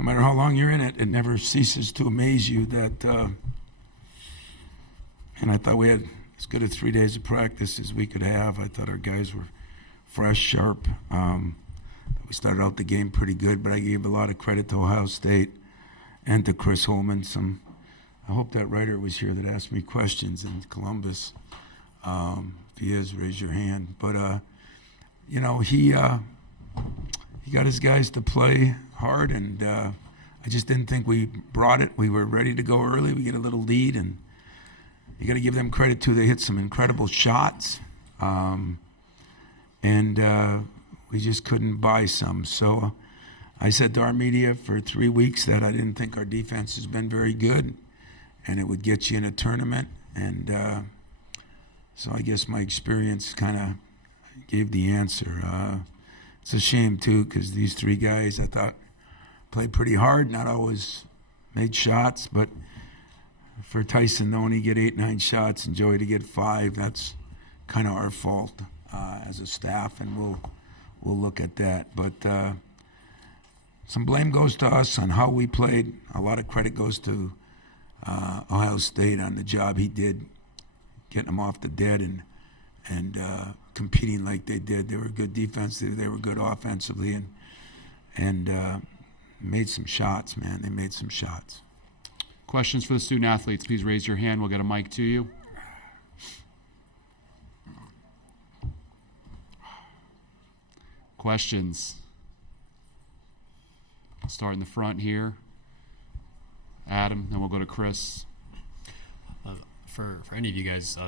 no matter how long you're in it, it never ceases to amaze you that. And I thought we had as good as 3 days of practice as we could have. I thought our guys were fresh, sharp. We started out the game pretty good, but I gave a lot of credit to Ohio State and to Chris Holman. I hope that writer was here that asked me questions in Columbus. If he is, raise your hand. But he got his guys to play hard, and I just didn't think we brought it. We were ready to go early. We get a little lead, and you got to give them credit too. They hit some incredible shots, and we just couldn't buy some. So I said to our media for 3 weeks that I didn't think our defense has been very good, and it would get you in a tournament. And so I guess my experience kind of gave the answer. It's a shame, too, because these 3 guys I thought played pretty hard, not always made shots, but for Tyson to only get 8, 9 shots and Joey to get 5, that's kind of our fault as a staff, and we'll look at that. But some blame goes to us on how we played. A lot of credit goes to Ohio State on the job he did, getting them off the dead and competing like they did. They were good defensively. They were good offensively, and made some shots, man. They made some shots. Questions for the student athletes, please raise your hand. We'll get a mic to you. Questions? I'll start in the front here. Adam, then we'll go to Chris. For any of you guys,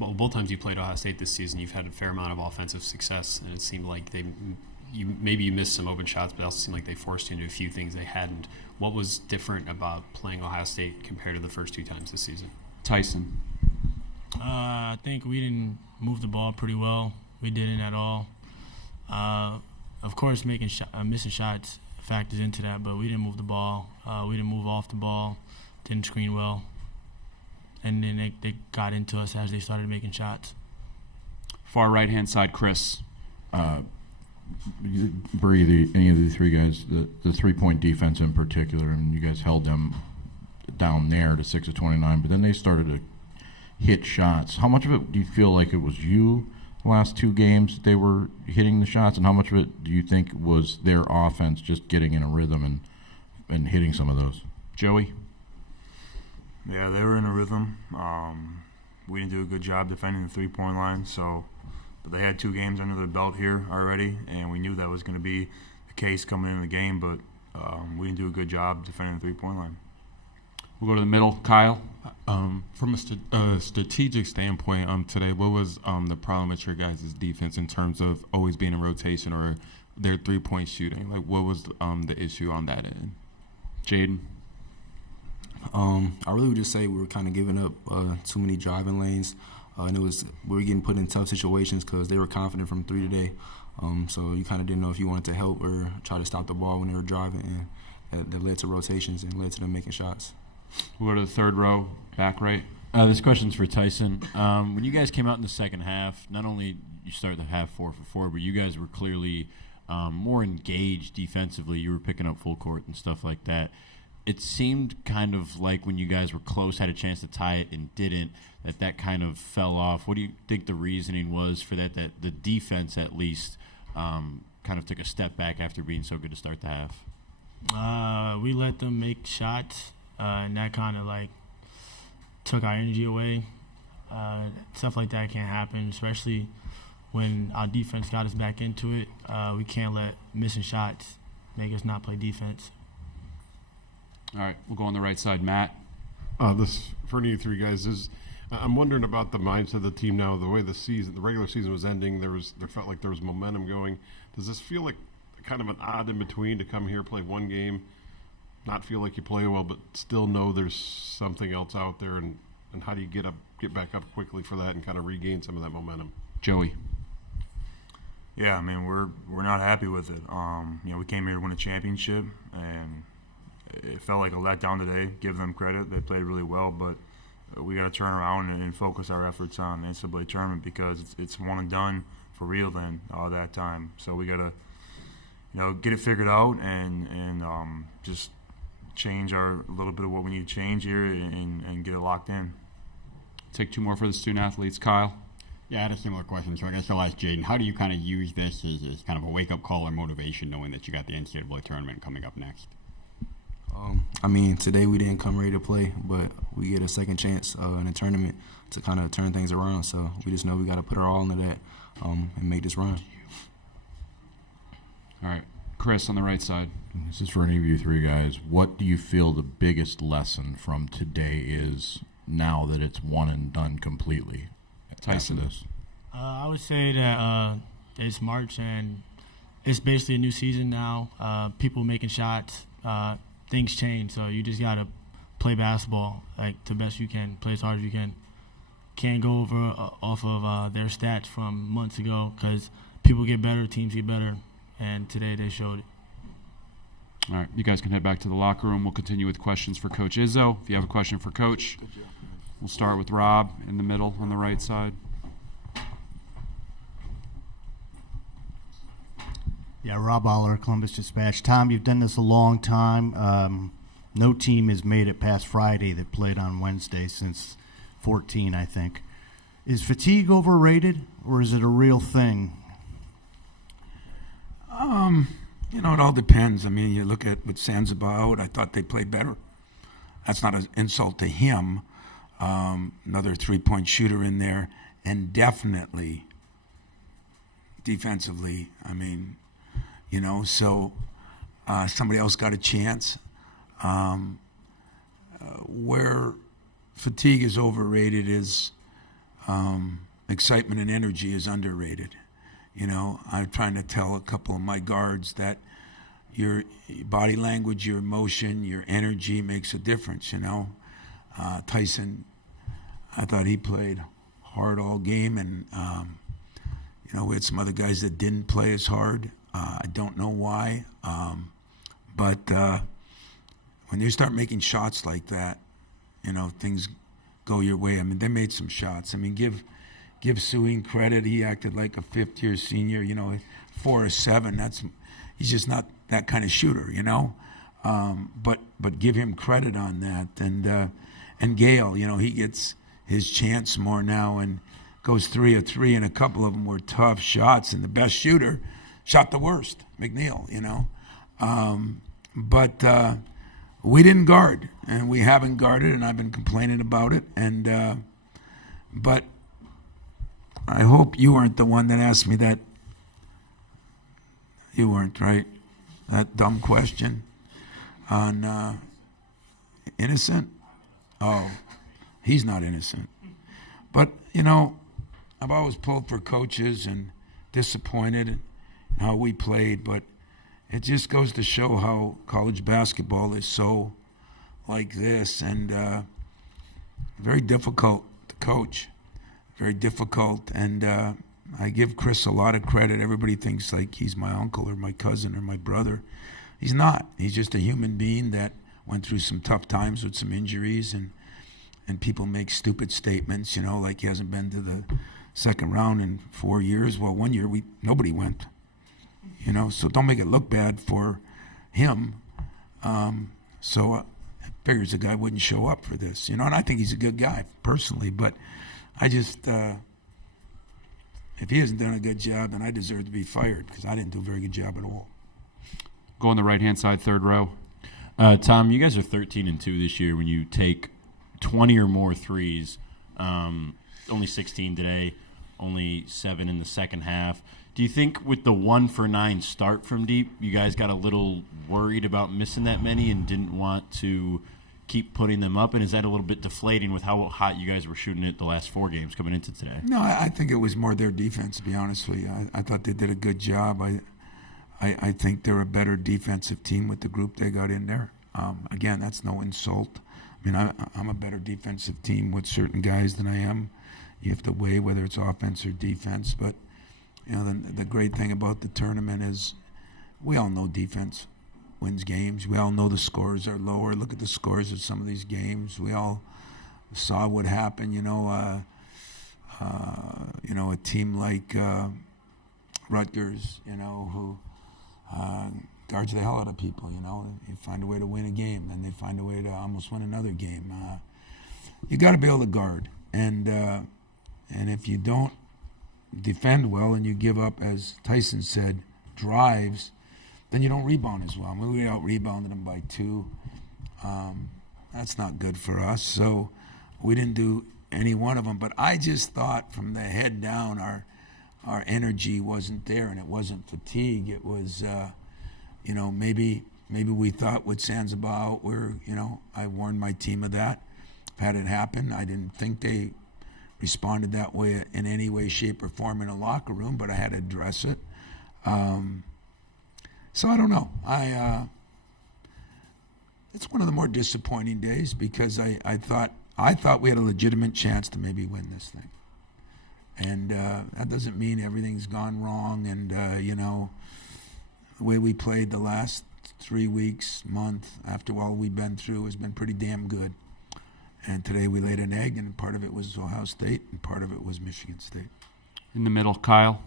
both times you played Ohio State this season, you've had a fair amount of offensive success, and it seemed like you missed some open shots, but it also seemed like they forced you into a few things they hadn't. What was different about playing Ohio State compared to the first 2 times this season? Tyson. I think we didn't move the ball pretty well. We didn't at all. Of course, missing shots factors into that, but we didn't move the ball. We didn't move off the ball, didn't screen well. And then they got into us as they started making shots. Far right-hand side, Chris. For any of the 3 guys, the 3-point defense in particular, and you guys held them down there to 6 of 29, but then they started to hit shots. How much of it do you feel like it was you the last 2 games they were hitting the shots, and how much of it do you think was their offense just getting in a rhythm and hitting some of those? Joey? Yeah, they were in a rhythm. We didn't do a good job defending the 3-point line, but they had 2 games under their belt here already, and we knew that was going to be the case coming into the game, but we didn't do a good job defending the 3-point line. We'll go to the middle. Kyle? From a strategic standpoint, today, what was the problem with your guys' defense in terms of always being in rotation or their 3-point shooting? Like, what was the issue on that end? Jaden? I really would just say we were kind of giving up too many driving lanes, and we were getting put in tough situations because they were confident from 3 today. So you kind of didn't know if you wanted to help or try to stop the ball when they were driving, and that led to rotations and led to them making shots. We'll go to the third row, back right. This question's for Tyson. When you guys came out in the second half, not only you started the half 4 for 4, but you guys were clearly more engaged defensively. You were picking up full court and stuff like that. It seemed kind of like when you guys were close, had a chance to tie it and didn't, that kind of fell off. What do you think the reasoning was for that the defense at least kind of took a step back after being so good to start the half? We let them make shots, and that kind of took our energy away. Stuff like that can't happen, especially when our defense got us back into it. We can't let missing shots make us not play defense. All right, we'll go on the right side. Matt? This for any of you 3 guys is I'm wondering about the mindset of the team now. The way the regular season was ending, there felt like there was momentum going. Does this feel like kind of an odd in between to come here, play 1 game, not feel like you play well, but still know there's something else out there? And how do you get back up quickly for that and kind of regain some of that momentum? Joey? Yeah, I mean we're not happy with it. We came here to win a championship, and it felt like a letdown today. Give them credit; they played really well, but we got to turn around and focus our efforts on the NCAA tournament because it's one and done for real. Then all that time, so we got to, get it figured out and just change a little bit of what we need to change here and get it locked in. Take two more for the student athletes. Kyle? Yeah, I had a similar question, so I guess I'll ask Jaden. How do you kind of use this as kind of a wake-up call or motivation, knowing that you got the NCAA tournament coming up next? I mean, today we didn't come ready to play, but we get a second chance in a tournament to kind of turn things around. So we just know we got to put our all into that and make this run. All right. Chris on the right side. This is for any of you three guys. What do you feel the biggest lesson from today is now that it's one and done completely? Tyson. After this? I would say that it's March and it's basically a new season now. People making shots. Things change, so you just got to play basketball like the best you can, play as hard as you can. Can't go over off of their stats from months ago because people get better, teams get better, and today they showed it. All right, you guys can head back to the locker room. We'll continue with questions for Coach Izzo. If you have a question for Coach, we'll start with Rob in the middle on the right side. Yeah, Rob Aller, Columbus Dispatch. Tom, you've done this a long time. No team has made it past Friday that played on Wednesday since 14, I think. Is fatigue overrated, or is it a real thing? It all depends. I mean, you look at with Zanzibar out, I thought they played better. That's not an insult to him. Another three-point shooter in there, and definitely defensively, I mean, so somebody else got a chance. Where fatigue is overrated is excitement and energy is underrated. I'm trying to tell a couple of my guards that your body language, your emotion, your energy makes a difference, Tyson, I thought he played hard all game, and, we had some other guys that didn't play as hard. I don't know why, but when you start making shots like that, things go your way. I mean, they made some shots. I mean, give Suing credit. He acted like a fifth-year senior. 4 or 7. He's just not that kind of shooter. But give him credit on that. And Gale, he gets his chance more now and goes 3 of 3, and a couple of them were tough shots. And the best shooter shot the worst, McNeil. But we didn't guard, and we haven't guarded, and I've been complaining about it. And but I hope you weren't the one that asked me that. You weren't, right? That dumb question on innocent. Oh, he's not innocent. But I've always pulled for coaches and disappointed in how we played, but it just goes to show how college basketball is so like this, and very difficult to coach, very difficult. And I give Chris a lot of credit. Everybody thinks like he's my uncle or my cousin or my brother. He's not. He's just a human being that went through some tough times with some injuries, and people make stupid statements, like he hasn't been to the second round in 4 years. Well, 1 year nobody went. So don't make it look bad for him. So I figures the guy wouldn't show up for this, and I think he's a good guy personally, but I just, if he hasn't done a good job, then I deserve to be fired because I didn't do a very good job at all. Go on the right-hand side, third row. Tom, you guys are 13-2 this year when you take 20 or more threes. Only 16 today, only 7 in the second half. Do you think with the 1 for 9 start from deep, you guys got a little worried about missing that many and didn't want to keep putting them up? And is that a little bit deflating with how hot you guys were shooting it the last 4 games coming into today? No, I think it was more their defense, to be honest with you. I thought they did a good job. I think they're a better defensive team with the group they got in there. Again, that's no insult. I mean, I'm a better defensive team with certain guys than I am. You have to weigh whether it's offense or defense. But, the great thing about the tournament is we all know defense wins games. We all know the scores are lower. Look at the scores of some of these games. We all saw what happened, a team like Rutgers, who guards the hell out of people. You know, you find a way to win a game, and they find a way to almost win another game. You got to be able to guard, and if you don't defend well and you give up, as Tyson said, drives, then you don't rebound as well. I mean, we out-rebounded them by 2. That's not good for us. So we didn't do any one of them. But I just thought from the head down, our energy wasn't there, and it wasn't fatigue. It was, maybe we thought with Sanzabal, I warned my team of that. I've had it happen. I didn't think they responded that way in any way, shape, or form in a locker room, but I had to address it. So I don't know. It's one of the more disappointing days because I thought we had a legitimate chance to maybe win this thing. And that doesn't mean everything's gone wrong. And, the way we played the last 3 weeks, month, after all we've been through has been pretty damn good. And today we laid an egg, and part of it was Ohio State, and part of it was Michigan State. In the middle, Kyle.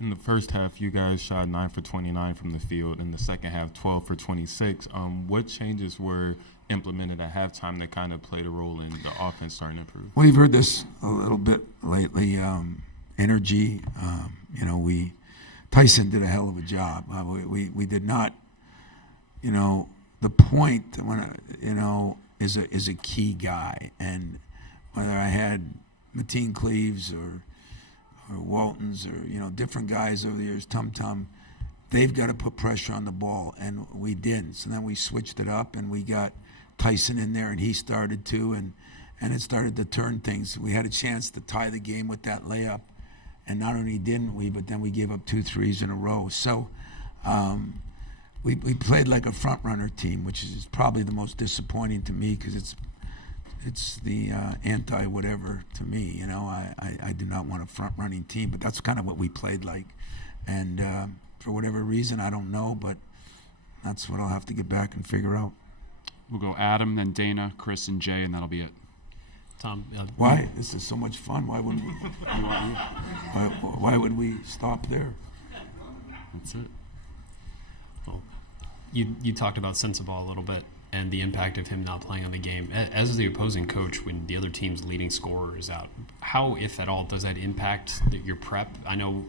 In the first half, you guys shot 9 for 29 from the field. In the second half, 12 for 26. What changes were implemented at halftime that kind of played a role in the offense starting to improve? We've heard this a little bit lately. Energy. Tyson did a hell of a job. We did not. The point when is a key guy, and whether I had Mateen Cleaves or Waltons or different guys over the years, Tum, they've got to put pressure on the ball, and we didn't. So then we switched it up, and we got Tyson in there, and he started to, and it started to turn things. We had a chance to tie the game with that layup, and not only didn't we, but then we gave up 2 threes in a row. So we played like a front-runner team, which is probably the most disappointing to me because it's the anti-whatever to me. I do not want a front-running team, but that's kind of what we played like. And for whatever reason, I don't know, but that's what I'll have to get back and figure out. We'll go Adam, then Dana, Chris, and Jay, and that'll be it. Tom, Why? This is so much fun. Why wouldn't we? Why would we stop there? That's it. Well, you talked about Sensabaugh a little bit and the impact of him not playing on the game. As the opposing coach, when the other team's leading scorer is out, how, if at all, does that impact your prep? I know,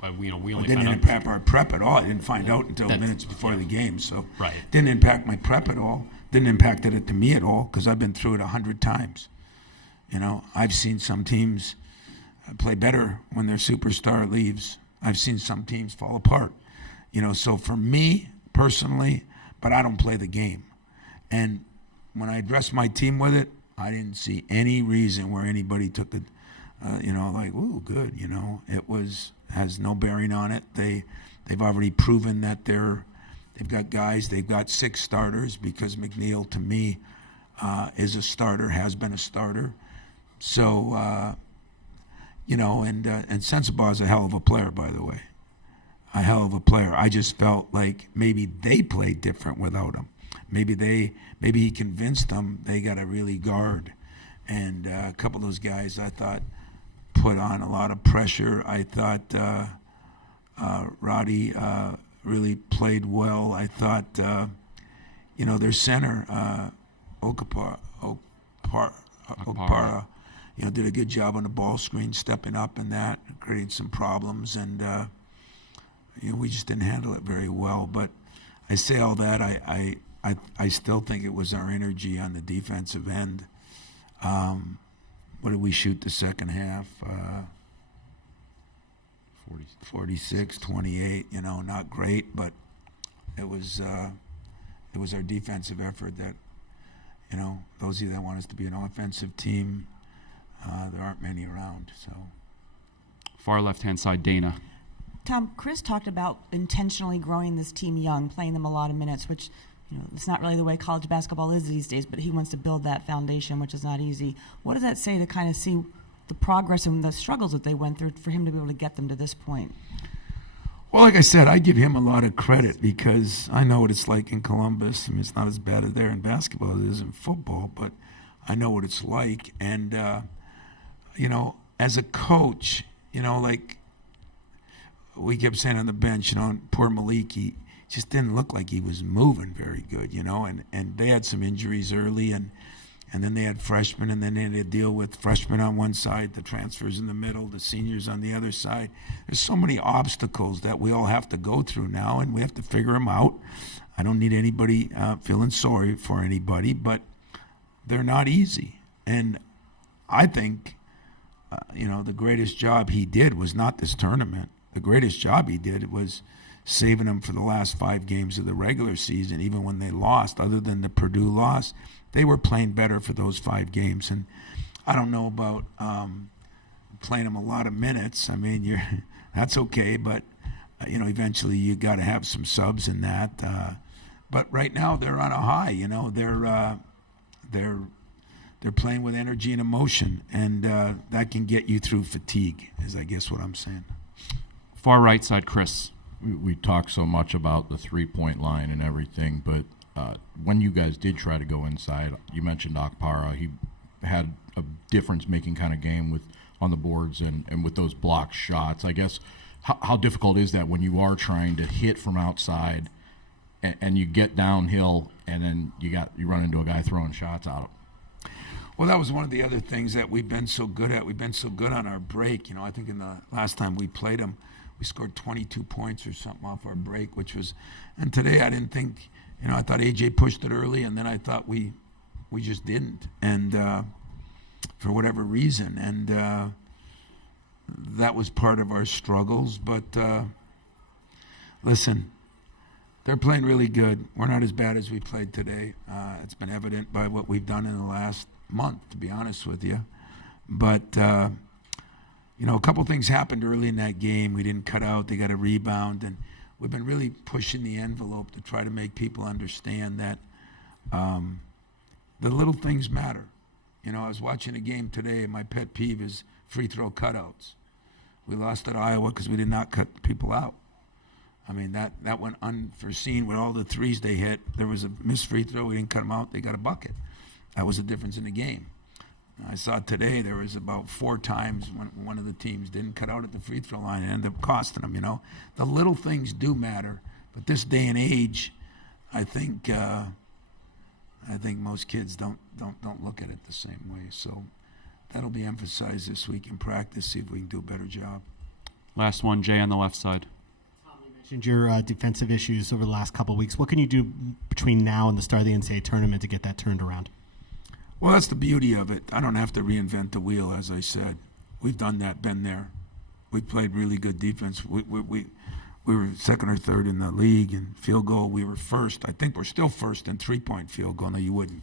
but we only it didn't found impact our prep at all. I didn't find out until minutes before the game, so right. Didn't impact my prep at all. Didn't impact it to me at all because I've been through it 100 times. I've seen some teams play better when their superstar leaves. I've seen some teams fall apart. So for me personally, but I don't play the game. And when I addressed my team with it, I didn't see any reason where anybody took it, like, ooh, good. It has no bearing on it. They've already proven that they've got guys. They've got 6 starters because McNeil, to me, is a starter, has been a starter. So, and Sensabaugh is a hell of a player, by the way. A hell of a player. I just felt like maybe they played different without him. Maybe he convinced them they got to really guard. And a couple of those guys I thought put on a lot of pressure. I thought Roddy really played well. I thought, their center, Okpara, did a good job on the ball screen, stepping up and that, created some problems, and we just didn't handle it very well. But I say all that, I still think it was our energy on the defensive end. What did we shoot the second half? 46, 28, not great, but it was our defensive effort that, those of you that want us to be an offensive team, there aren't many around. So, far left-hand side, Dana. Tom, Chris talked about intentionally growing this team young, playing them a lot of minutes, which it's not really the way college basketball is these days, but he wants to build that foundation, which is not easy. What does that say to kind of see the progress and the struggles that they went through for him to be able to get them to this point? Well, like I said, I give him a lot of credit because I know what it's like in Columbus. I mean, it's not as bad as there in basketball as it is in football, but I know what it's like. And, as a coach, we kept saying on the bench, poor Malik, he just didn't look like he was moving very good, and they had some injuries early, and then they had freshmen, and then they had to deal with freshmen on one side, the transfers in the middle, the seniors on the other side. There's so many obstacles that we all have to go through now, and we have to figure them out. I don't need anybody feeling sorry for anybody, but they're not easy. And I think, the greatest job he did was not this tournament. The greatest job he did was saving them for the last 5 games of the regular season, even when they lost. Other than the Purdue loss, they were playing better for those 5 games. And I don't know about playing them a lot of minutes. I mean, that's okay, but eventually you got to have some subs in that. But right now they're on a high. They're playing with energy and emotion, and that can get you through fatigue, is I guess what I'm saying. Far right side, Chris. We talk so much about the three-point line and everything, but when you guys did try to go inside, you mentioned Akpara. He had a difference-making kind of game on the boards and with those blocked shots. I guess how difficult is that when you are trying to hit from outside and you get downhill and then you run into a guy throwing shots out of? Well, that was one of the other things that we've been so good at. We've been so good on our break. I think in the last time we played them, we scored 22 points or something off our break, and today I didn't think, I thought AJ pushed it early, and then I thought we just didn't, and for whatever reason, and that was part of our struggles. But listen, they're playing really good. We're not as bad as we played today. It's been evident by what we've done in the last month, to be honest with you. But a couple things happened early in that game. We didn't cut out. They got a rebound, and we've been really pushing the envelope to try to make people understand that the little things matter. I was watching a game today, and my pet peeve is free throw cutouts. We lost at Iowa because we did not cut people out. I mean, that went unforeseen with all the threes they hit. There was a missed free throw. We didn't cut them out. They got a bucket. That was the difference in the game. I saw today there was about 4 times when one of the teams didn't cut out at the free throw line and ended up costing them. The little things do matter, but this day and age, I think most kids don't look at it the same way. So that'll be emphasized this week in practice. See if we can do a better job. Last one, Jay on the left side. Mentioned your defensive issues over the last couple of weeks. What can you do between now and the start of the NCAA tournament to get that turned around? Well, that's the beauty of it. I don't have to reinvent the wheel, as I said. We've done that, been there. We played really good defense. We were second or third in the league in field goal. We were first. I think we're still first in three-point field goal. Now, you wouldn't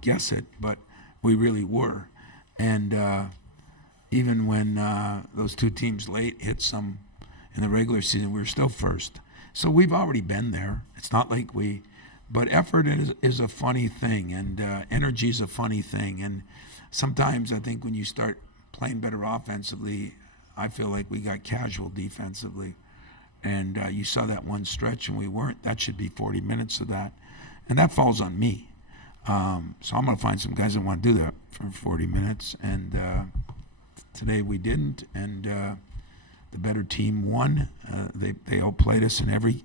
guess it, but we really were. And even when those 2 teams late hit some in the regular season, we were still first. So we've already been there. It's not like but effort is a funny thing, and energy is a funny thing. And sometimes I think when you start playing better offensively, I feel like we got casual defensively. And you saw that one stretch, and we weren't. That should be 40 minutes of that. And that falls on me. So I'm going to find some guys that want to do that for 40 minutes. And today we didn't, and the better team won. They outplayed us in every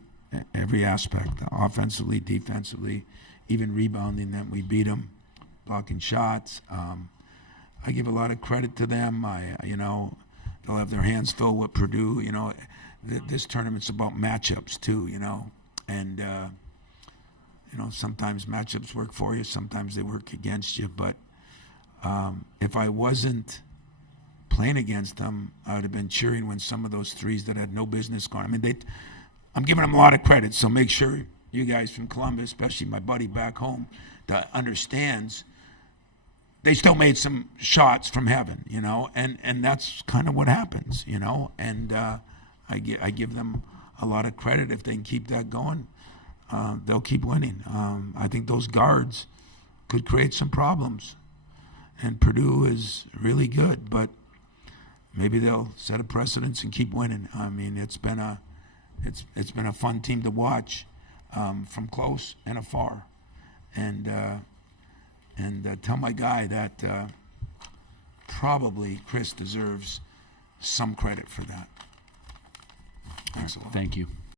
aspect, offensively, defensively, even rebounding them. We beat them, blocking shots. I give a lot of credit to them. They'll have their hands filled with Purdue. This tournament's about matchups too. And sometimes matchups work for you, sometimes they work against you. But if I wasn't playing against them, I would have been cheering when some of those threes that had no business going. I mean, I'm giving them a lot of credit, so make sure you guys from Columbus, especially my buddy back home, that understands they still made some shots from heaven, and that's kind of what happens, and I give them a lot of credit. If they can keep that going, they'll keep winning. I think those guards could create some problems, and Purdue is really good, but maybe they'll set a precedence and keep winning. I mean, it's been a fun team to watch from close and afar, and tell my guy that probably Chris deserves some credit for that. Thanks a lot. Thank you.